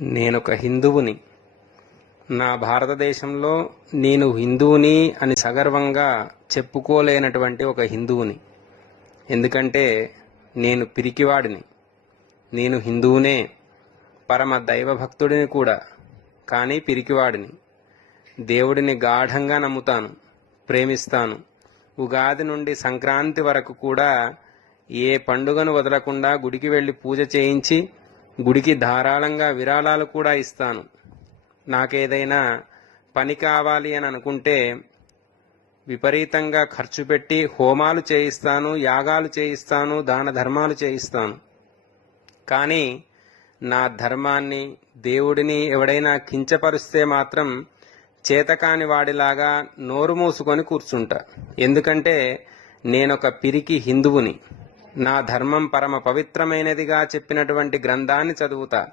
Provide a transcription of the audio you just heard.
నేనొక హిందువుని. నా భారతదేశంలో నేను హిందువుని అని సగర్వంగా చెప్పుకోలేనటువంటి ఒక హిందువుని. ఎందుకంటే నేను పిరికివాడిని. నేను హిందువునే, పరమ దైవభక్తుడిని కూడా, కానీ పిరికివాడిని. దేవుడిని గాఢంగా నమ్ముతాను, ప్రేమిస్తాను. ఉగాది నుండి సంక్రాంతి వరకు కూడా ఏ పండుగను వదలకుండా గుడికి వెళ్ళి పూజ చేయించి గుడికి ధారాళంగా విరాళాలు కూడా ఇస్తాను. నాకేదైనా పని కావాలి అని అనుకుంటే విపరీతంగా ఖర్చు పెట్టి హోమాలు చేయిస్తాను, యాగాలు చేయిస్తాను, దాన ధర్మాలు చేయిస్తాను. కానీ నా ధర్మాన్ని, దేవుడిని ఎవడైనా కించపరుస్తే మాత్రం చేతకాని వాడిలాగా నోరు మూసుకొని కూర్చుంటా. ఎందుకంటే నేనొక పిరికి హిందువుని. నా ధర్మం పరమ పవిత్రమైనదిగా చెప్పినటువంటి గ్రంథాన్ని చదువుతా.